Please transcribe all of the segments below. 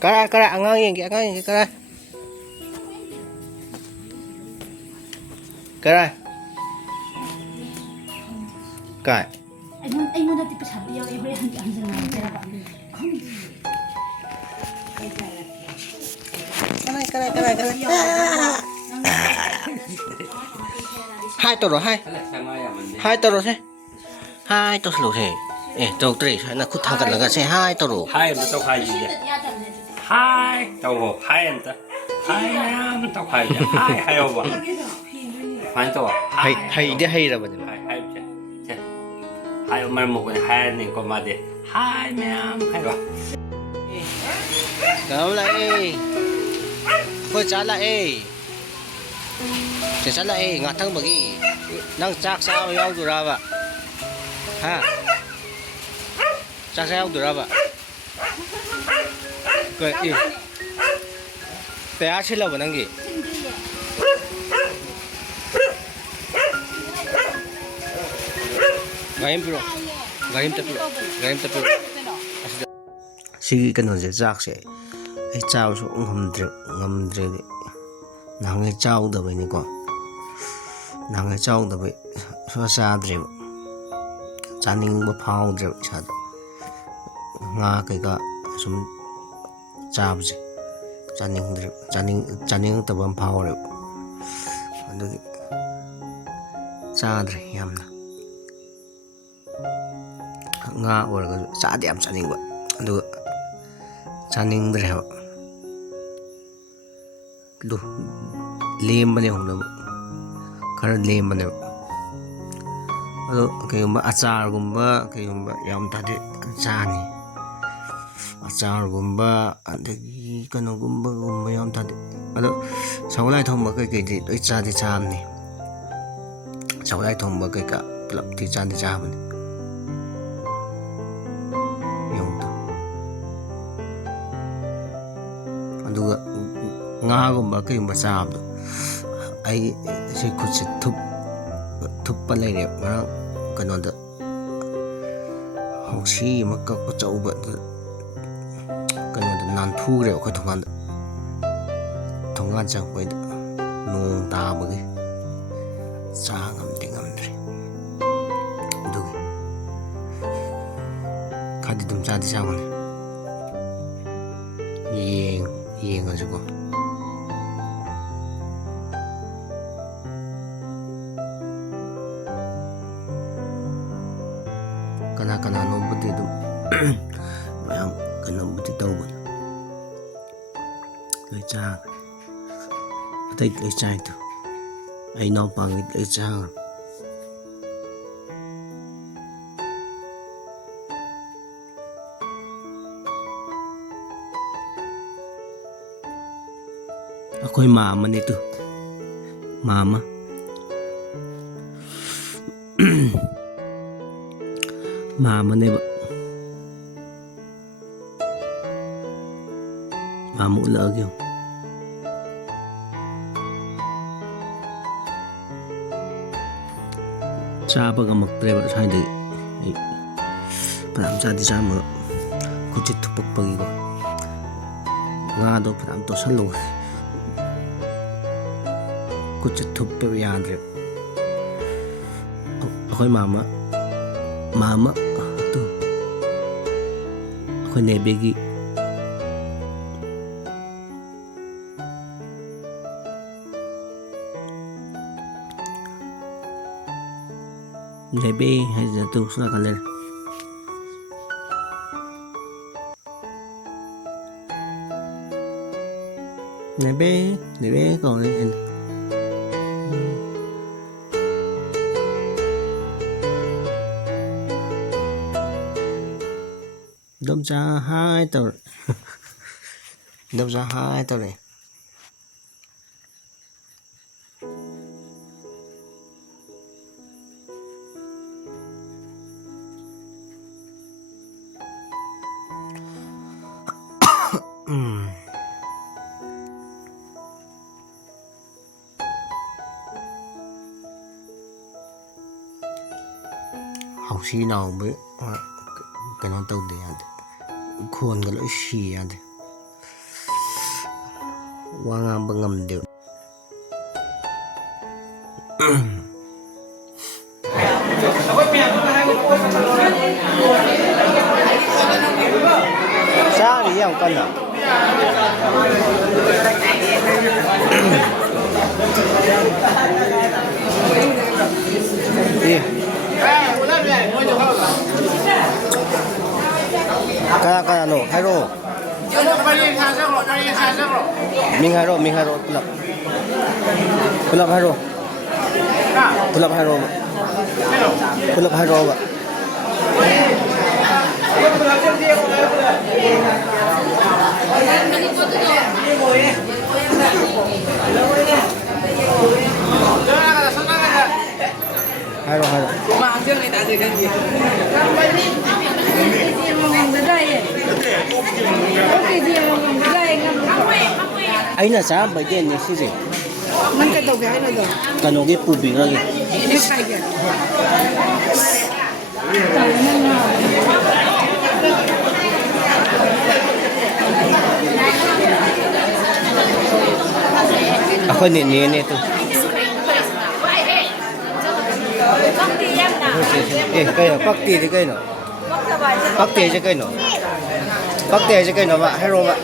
Kara, angang yengke, kara. Kara. Kai. ꯑꯩꯉꯣꯟꯗꯗꯤ ꯄꯩꯁꯥꯗꯤ ꯌꯥꯎꯋꯦ ꯍꯣꯔꯦꯟ ꯍꯟꯖꯤꯟꯅꯔꯛꯀꯦꯔꯕ Hai toro hai. Hai toro se. Hai toro lo se. Toro tre na khut thagat laga se hai toro. Hai mà tao khai gì vậy? Hai tao hồ hai anh ta. Hai em tao khai gì? Hai ông bà. Hai tao à? Hai de hai ra ba de. Hai chứ. Hai ông mà một cái hai này còn mà để hai mẹ em hai bà. Gao lại. Khoi cha lại. Cha lại ngat thang bagi. Nang chak sao yaw dura ba. Ha. Chak sao dura ba. Koi e. Taya chila ba nangi. Gaim piro. Gaim ta piro. Sigi kano je chak se. Ai chao su ngamdre ni. Nang ai chao da bai ni ko. Nang ai chao da bai. So sa dre. Chaning ba phao dre cha. Nga kai ka sum chab je. Chaning dre. Chaning ta ban phao re. Adu cha dre yamna. Nga oraga cha de am chaning ba. Adu chaning dre ha. Du lem bane hona khara lem bane ado kayumba achar gumba kayumba yam tade chani achar gumba adagi kano gumba yam tade ado saulai thomba kai kai di doi cha di chamni saulai thomba kai ka plap ti cha di chamni yong to aduga nga gumba kayumba chamdo ai si khutsi thup pa lai re ngarang kano da hausi makka ko chauba kano da nan thu re ko thongan chang poi da nong ta bagi cha ngamdre dugi khadi dum cha di chang ne yeng aja ko kana no budi dum mayam kana budi tawba loi cha atai loi cha itu ai no pang loi cha akoi mama ni tu mama mama ne ba mama ula agyo cha ba ga mak tre ba sai de pram cha di cha ma ku chit thu pak pagi ko nga do pram to salo ku chit thu pe ya andre akoi mama tu akoi ne begi nebe hay là tu sudah kaler nebe còn này đâm ra hai tờ này học sinh nào mới cái nó tàu để khuôn cái lỗi xì à wa ngamba ngamde sa ri yang kana kana no haro Ming haro pulap haro ba haro ai na sa ba gen ni si Nang ka daw gaya na daw. kanoge pubi lagi Next time yan. ako ni to kayo pakti di kayo no pakti je kayo no ba hero ba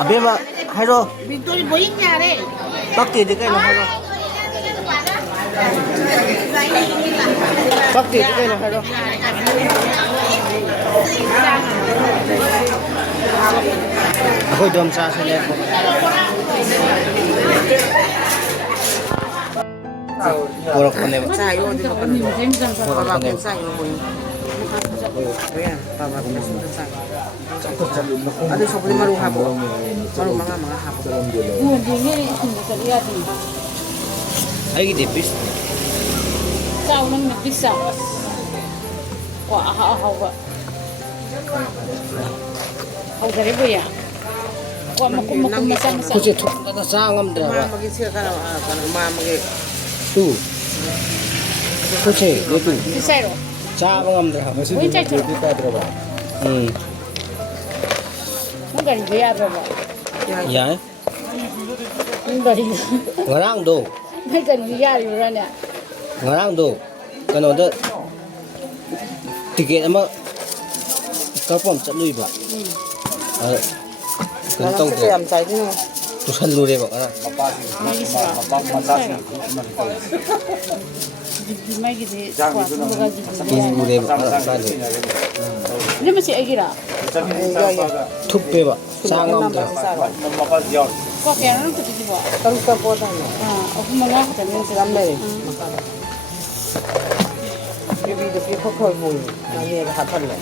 abi ma hero Victory boy niya rin. pakti di kayo no hero pakti di kayo no hero ako dom sa lepo puro ko ne Sayo, di ba? Pabagin sayo mo yun. Ayan, pabagin na sayo. Ano sa pwede maruha po? Mga hapon. ay gidipis Sao nang nagpisa. Wa aha wa. Au dari bo ya. Wa makum masang sa. kasi thuk na sangam dra ba Mamagin siya ka na, mamagin. tu kasi itu Pisero. cha ngam dra Ui chai chu. Nang dari bo ya ba. ya Nang dari. ngarang do Mai kan ya yu ra ne. ngarang do kano da ticket ama karpom chatlui ba kan tong Kasi am chay din mo. tu san lu re ba kana Mai sa. Di mai gi de kwa tu ga gi tu lu re ba kana ka le Ni masih agira. thup pe ba sangam dra Ko kaya nang tu di ba. Terus ka po tayo. Aku mga ka tan sa Gamle. Bibi ko ko mo. Nani ka hatan le.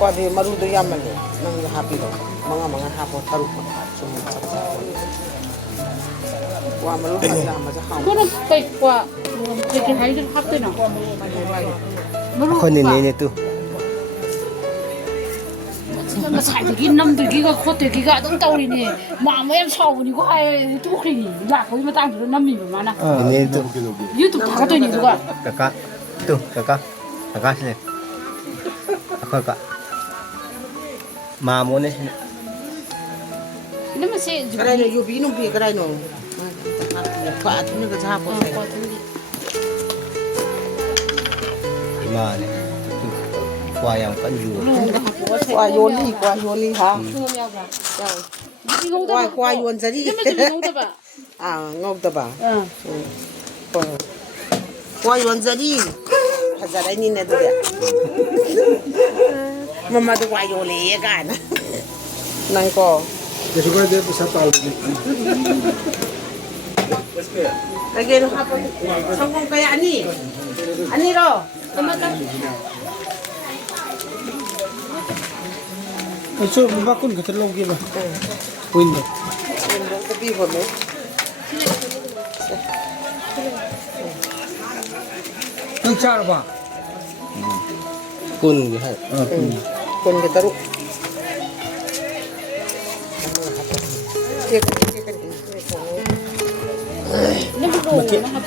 Ko di marudo yaman le. Nang happy do. Mga hapon taru pa. Wa maru ha ma sa ha. Ko nang kay kwa. Jadi hai dur hap na. ako ni tu Masai gi nam gi ga khot gi ga dong tau ni. Ma ma yam sau ni ko ai tu khri ni. La ko ma tang du nam mi ma na. ni tu YouTube ta ka to ni du ga. kakak sini aku kak mamu nih sini Ni masih Karay no yubi nung pi karay no. Pa at ni ka sa hapon. gimana wayang kan juga Kwa yoli ha. Kwa yon zari. Ni masih bingung ta ba? Ngog da ba? Kwa yon zari. Hazaray ni na dia. Mama do kwa yoli ka na. Nang ko. Lagi no hapon. Sangkong kaya ani. Ani ro. so bakun ka terlalu gila window Yung tabi ko no. ang char ba kun lihat Kun kita ru. Ni bu na hap.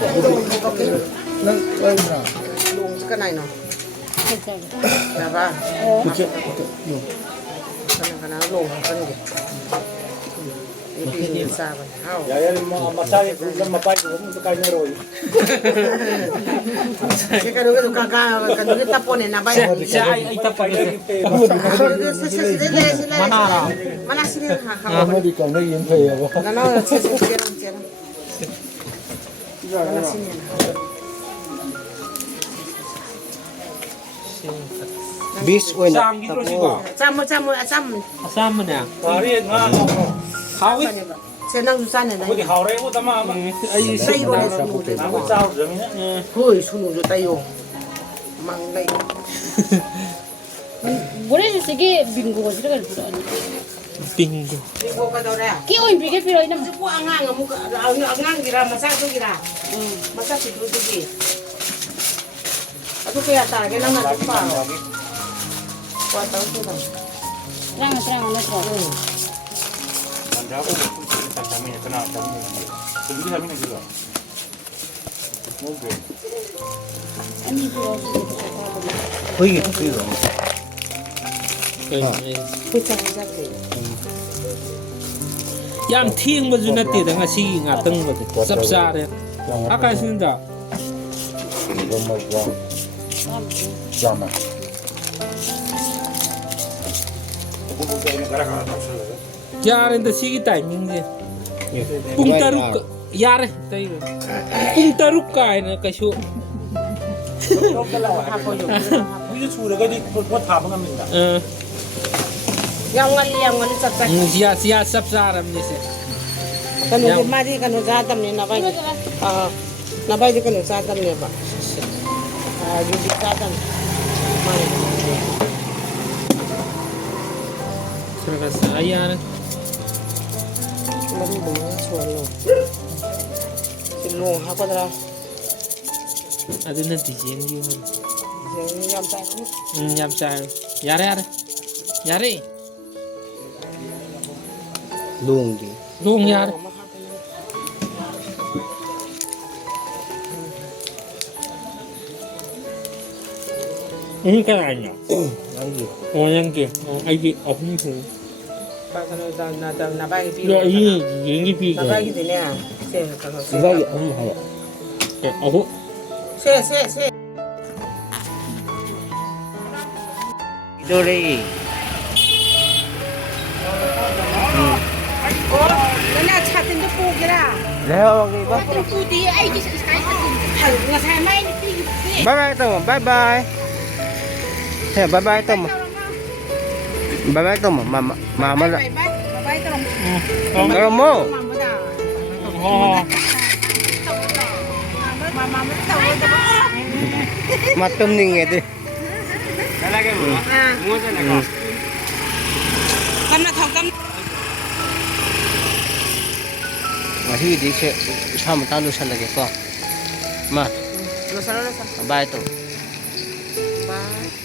nang Lung sa kanay no. Naba. Oh. Kana long kan ge. Ini saban. Hau. Ya masaya kung mapai ko mo kay na roy. Kaya kanu kita pone na bay. Ay tapay. Mana sini ha. Mo di ka na yin pay ako. Mana sini. Mana sini. Bis oil Sang gitu sih kok. Camu. Asam na. Pari nga hawi. Senang susah nih. Ko di hawre ko tama. Ay Tayo na. na sunu. Ako sa dami na. Hoy, sunu jo tayo. Manglay. Boleh sige bingo sila kan pura. Bingo. Ibo ka daw na. Ki oin bigay pero ina. Ko angang mo angang gira masa to gira. Masa ti tu ti. Ato kaya ta ke lang na pa. Ko ta ko na. Terang na ko. Manda ko sa kami na kana ta mo. Hindi kami na juga. Okay. Ani ko. Huy rồi. Ko ta ka ke. Yam thiêng mà chúng ta tiệt nga si ngã tưng mà sắp xa đấy. Akai xin da. Sama. Yaar inda si timing je. Pung taruk yaar tay. Pung taruk kai na kaso. Hapo yo. Video chura ka di ko tha ba ngam da. Yang ngali sat. Siya sắp xa ram ni se. Kanu mari kanu zadam ni na bay. Na bay di kanu zadam ni ba. Di zadam. Mari. Serga saya na. Mari bunga sualo. Silong ha ko dra. Adu na dijen gi. Yang tay. Yam sai. Yare. Yare. Luôn đi. Luôn yar. Ini kan hanya. Oh yang ke. Oh ai oh ni tu. Ba kanu na bay pi. Ya ini pi. Na bay di ni ah. Se kanu. Vậy ông hay. Oh. Se. Đâu đi. Nana chatin do pu gira. Leo cái bác. Chatin pu di ai ki sai chatin. Nga sai mai ni pi. Bye bye tao, bye bye. Thế bye bye tao mà. Bye bye tao mà mà là. Bay tong. Rồi mô. Mama da. Oh. Mama tao. Mặt tâm nhìn nghe đi. Lagi mo. Mo na ko. Kam na thong kam. Mà thì đi chơi sao mà tao nuôi săn được cái con. Mà Lo sa. bye tao. Bye.